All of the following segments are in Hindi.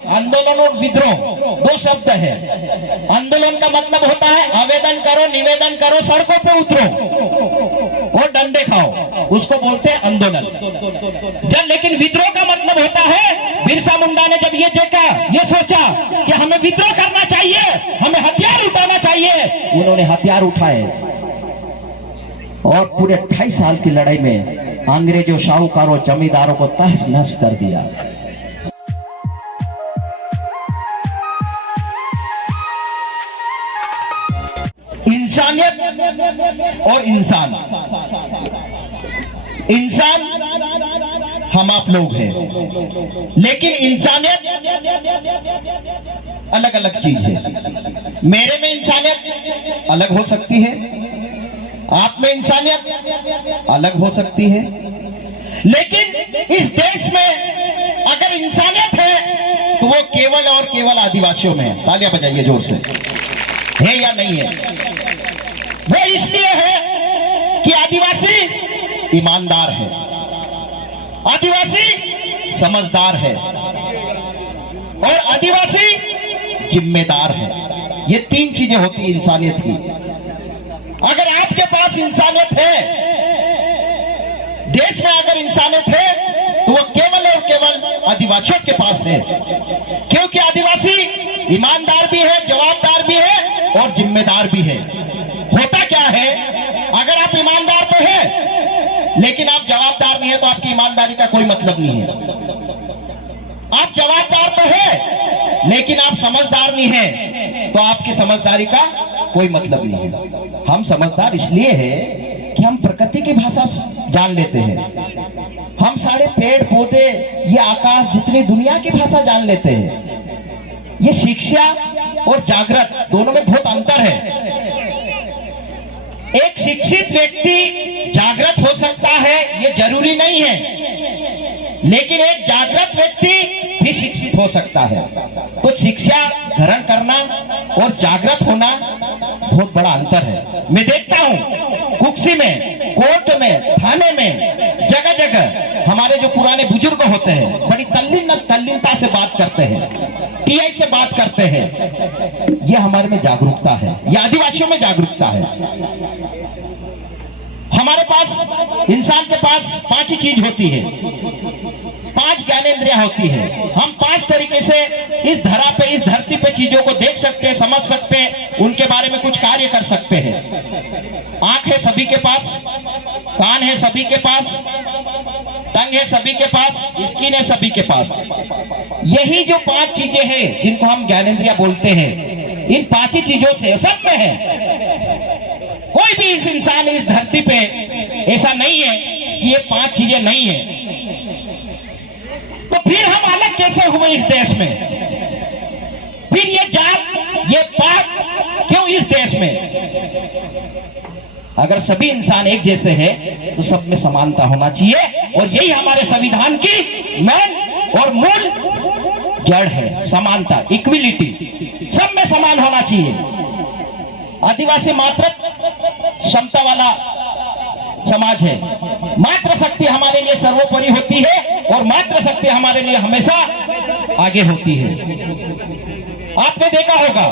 आंदोलन और विद्रोह दो शब्द है। आंदोलन का मतलब होता है आवेदन करो, निवेदन करो, सड़कों पे उतरो और डंडे खाओ, उसको बोलते हैं आंदोलन। लेकिन विद्रोह का मतलब होता है, बिरसा मुंडा ने जब ये देखा, ये सोचा कि हमें विद्रोह करना चाहिए, हमें हथियार उठाना चाहिए, उन्होंने हथियार उठाए और पूरे 28 साल की लड़ाई में अंग्रेजों, साहूकारों, जमींदारों को तहस नहस कर दिया। इंसानियत और इंसान, इंसान हम आप लोग हैं, लेकिन इंसानियत अलग अलग चीज है। मेरे में इंसानियत अलग हो सकती है, आप में इंसानियत अलग हो सकती है, लेकिन इस देश में अगर इंसानियत है तो वो केवल और केवल आदिवासियों में है। तालियां बजाइए जोर से, है या नहीं है? वो इसलिए है कि आदिवासी ईमानदार है, आदिवासी समझदार है और आदिवासी जिम्मेदार है। ये तीन चीजें होती है इंसानियत की। अगर आपके पास इंसानियत है, देश में अगर इंसानियत है, तो वो केवल और केवल आदिवासियों के पास है, क्योंकि आदिवासी ईमानदार भी है, जवाबदार भी है और जिम्मेदार भी है। होता क्या है, अगर आप ईमानदार तो है लेकिन आप जवाबदार नहीं है, तो आपकी ईमानदारी का कोई मतलब नहीं है। आप जवाबदार तो है लेकिन आप समझदार नहीं है, तो आपकी समझदारी का कोई मतलब नहीं है। हम समझदार इसलिए है कि हम प्रकृति की भाषा जान लेते हैं, हम सारे पेड़ पौधे, ये आकाश, जितनी दुनिया की भाषा जान लेते हैं। ये शिक्षा और जागृत दोनों में बहुत अंतर है। एक शिक्षित व्यक्ति जागृत हो सकता है, ये जरूरी नहीं है, लेकिन एक जागृत व्यक्ति भी शिक्षित हो सकता है। तो शिक्षा ग्रहण करना और जागृत होना बहुत बड़ा अंतर है। मैं देखता हूं कुक्सी में, कोर्ट में, थाने में, जगह जगह हमारे जो पुराने बुजुर्ग होते हैं बड़ी तल्लीनता से बात करते हैं, टीआई से बात करते हैं। ये हमारे में जागरूकता है, ये आदिवासियों में जागरूकता है। हमारे पास, इंसान के पास 5 ही चीज होती है, 5 ज्ञानेंद्रियां होती है। हम 5 तरीके से इस धरा पे, इस धरती पे चीजों को देख सकते हैं, समझ सकते हैं, उनके बारे में कुछ कार्य कर सकते हैं। आंख है सभी के पास, कान है सभी के पास, टंग है सभी के पास, स्किन है सभी के पास। यही जो 5 चीजें हैं जिनको हम ज्ञानेंद्रियां बोलते हैं, इन 5 ही चीजों से सब में है। कोई भी इस इंसान, इस धरती पे ऐसा नहीं है कि ये 5 चीजें नहीं है। तो फिर हम अलग कैसे हुए इस देश में? फिर ये जात, ये पात क्यों इस देश में? अगर सभी इंसान एक जैसे हैं तो सब में समानता होना चाहिए, और यही हमारे संविधान की मेन और मूल जड़ है, समानता, इक्विलिटी, सब में समान होना चाहिए। आदिवासी मात्र क्षमता वाला समाज है, मात्र शक्ति हमारे लिए सर्वोपरि होती है और मात्र शक्ति हमारे लिए हमेशा आगे होती है। आपने देखा होगा,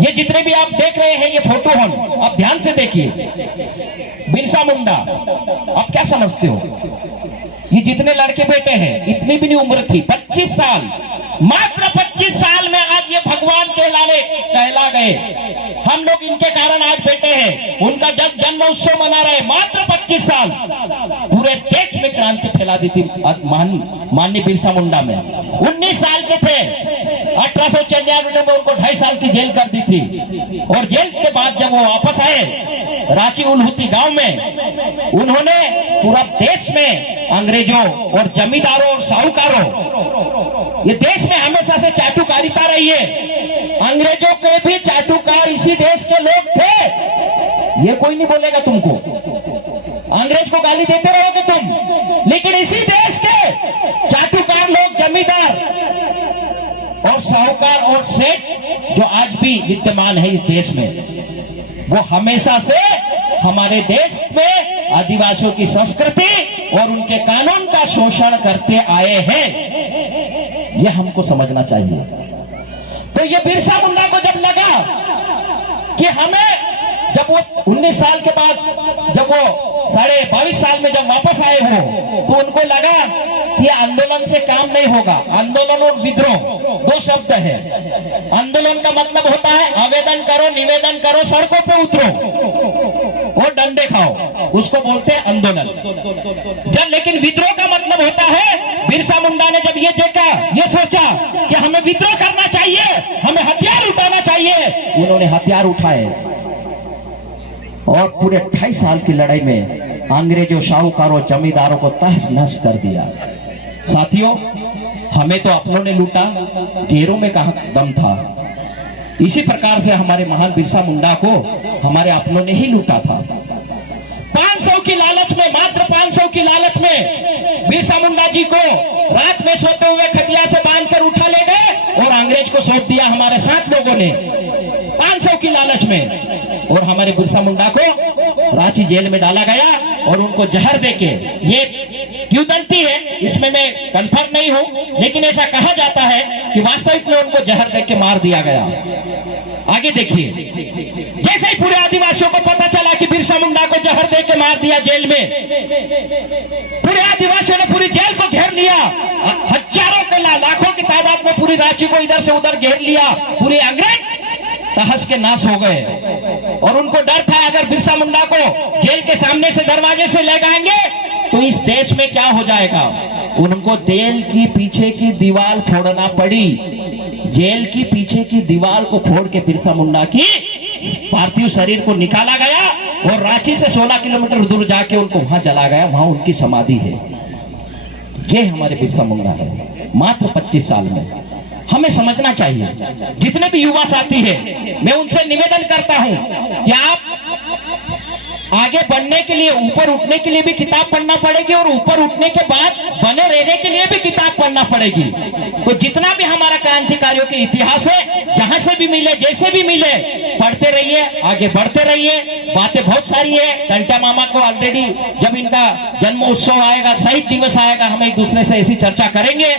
ये जितने भी आप देख रहे हैं ये फोटो हम, आप ध्यान से देखिए। बिरसा मुंडा, आप क्या समझते हो? ये जितने लड़के बेटे हैं, इतनी भी नहीं उम्र थी, 25 साल, मात्र 25 साल में आज ये भगवान कहला गए। हम लोग इनके कारण आज बैठे हैं, उनका जन्म उत्सव मना रहे। मात्र 25 साल पूरे देश में क्रांति फैला दी थी माननीय बिरसा मुंडा में। 19 साल के थे, 1894 में उनको 2.5 साल की जेल कर दी थी, और जेल के बाद जब वो वापस आए रांची उल्हुती गांव में, उन्होंने पूरा देश में अंग्रेजों और जमींदारों और साहूकारों, ये देश में हमेशा से चाटुकारिता रही है। अंग्रेजों के भी चाटुकार इसी देश के लोग थे, ये कोई नहीं बोलेगा तुमको। अंग्रेज को गाली देते रहोगे तुम, लेकिन इसी देश के चाटुकार लोग, जमींदार और साहूकार और सेठ जो आज भी विद्यमान है इस देश में, वो हमेशा से हमारे देश में आदिवासियों की संस्कृति और उनके कानून का शोषण करते आए हैं। यह हमको समझना चाहिए। तो ये बिरसा मुंडा को जब लगा कि हमें, जब वो 19 साल के बाद, जब वो 22.5 साल में जब वापस आए हो, तो उनको लगा कि आंदोलन से काम नहीं होगा। आंदोलन और विद्रोह दो शब्द है। आंदोलन का मतलब होता है आवेदन करो, निवेदन करो, सड़कों पे उतरो और डंडे खाओ, उसको बोलते हैं आंदोलन। जब लेकिन विद्रोह का मतलब होता है, बिरसा मुंडा ने जब ये देखा, ये सोचा कि हमें विद्रोह करना चाहिए, हमें हथियार उठाना चाहिए, उन्होंने हथियार उठाए और पूरे 28 साल की लड़ाई में अंग्रेजों, शाहूकारों, जमींदारों को तहस नहस कर दिया। साथियों, हमें तो अपनों ने लूटा, घेरों में कहां दम था। इसी प्रकार से हमारे महान बिरसा मुंडा को हमारे अपनों ने ही लूटा था। 500 की लालच में, मात्र 500 की लालच में बिरसा मुंडा जी को रात में सोते हुए खटिया से बांधकर उठा ले गए और अंग्रेज को सौंप दिया हमारे 7 लोगों ने, 500 की लालच में। और हमारे बिरसा मुंडा को रांची जेल में डाला गया और उनको जहर देके, ये किंवदंती है, इसमें मैं कंफर्म नहीं हूं, लेकिन ऐसा कहा जाता है कि वास्तविक में उनको जहर देके मार दिया गया। आगे देखिए, जैसे ही पूरे आदिवासियों को पता चला कि बिरसा मुंडा को जहर देके मार दिया जेल में, पूरे आदिवासियों ने पूरी जेल को घेर लिया। हजारों के लाखों की तादाद में पूरी रांची को इधर से उधर घेर लिया। पूरे अंग्रेज तहस के नाश हो गए और उनको डर था अगर बिरसा मुंडा को जेल के सामने से दरवाजे से ले जाएंगे तो इस देश में क्या हो जाएगा। उनको जेल की पीछे की दीवार फोड़ना पड़ी। जेल की पीछे की दीवार को फोड़ के बिरसा मुंडा की पार्थिव शरीर को निकाला गया और रांची से 16 किलोमीटर दूर जाके उनको वहां चला गया, वहां उनकी समाधि है। ये हमारे बिरसा मुंडा है, मात्र 25 साल में। हमें समझना चाहिए, जितने भी युवा साथी हैं, मैं उनसे निवेदन करता हूं कि आप आगे बढ़ने के लिए, ऊपर उठने के लिए भी किताब पढ़ना पड़ेगी और ऊपर उठने के बाद बने रहने के लिए भी किताब पढ़ना पड़ेगी। तो जितना भी हमारा क्रांतिकारियों के इतिहास है, जहां से भी मिले, जैसे भी मिले, पढ़ते रहिए, आगे बढ़ते रहिए। बातें बहुत सारी है। टंट्या मामा को ऑलरेडी जब इनका जन्म उत्सव आएगा, शहीद दिवस आएगा, हम एक दूसरे से ऐसी चर्चा करेंगे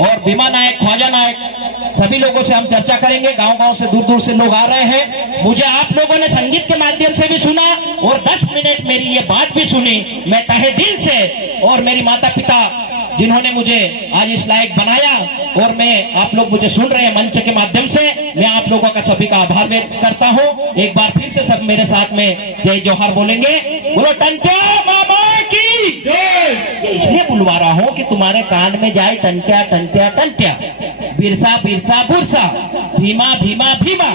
और भीमा नायक, ख्वाजा नायक, सभी लोगों से हम चर्चा करेंगे। गांव-गांव से, दूर-दूर से लोग आ रहे हैं। मुझे आप लोगों ने संगीत के माध्यम से भी सुना और 10 मिनट मेरी ये बात भी सुनी। मैं तहे दिल से, और मेरी माता पिता जिन्होंने मुझे आज इस लायक बनाया, और मैं, आप लोग मुझे सुन रहे हैं मंच के माध्यम से, मैं आप लोगों का सभी का आभार व्यक्त करता हूं। एक बार फिर से सब मेरे साथ में जय जोहार बोलेंगे। बोलो टंट्या मामा की जय। इसलिए बुलवा रहा हूं कि तुम्हारे कान में जाए टंट्या टंट्या टंट्या, बिरसा बिरसा बुरसा, भीमा भीमा भीमा।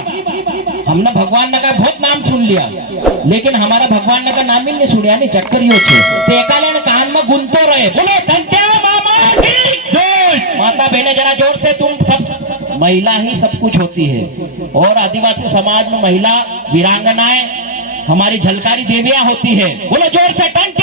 हमने भगवान का बहुत नाम सुन लिया, लेकिन हमारा भगवान का नाम ही नहीं सुनिया, नहीं चक्कर यो छे तो एकाले कान में गुनतो रहे। बोलो टंट्या मामा की जय। माता बहने जरा जोर से, तुम सब, महिला ही सब कुछ होती है और आदिवासी समाज में महिला वीरांगनाएं हमारी झलकारी देवियां होती है। बोलो जोर से टंट्या।